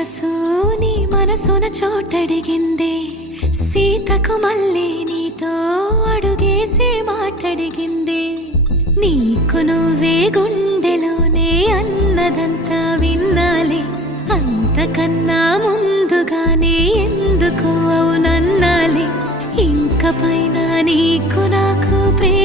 మనసు నీ మనసున చోటడిగిందే, సీతకు మళ్ళీ నీతో అడుగేసి మాటడిగిందే. నీకు నువ్వే గుండెలోనే అన్నదంతా విన్నాలే, అంతకన్నా ముందుగానే ఎందుకు అవునన్నాలే. ఇంక పైన నీకు నాకు ప్రేమ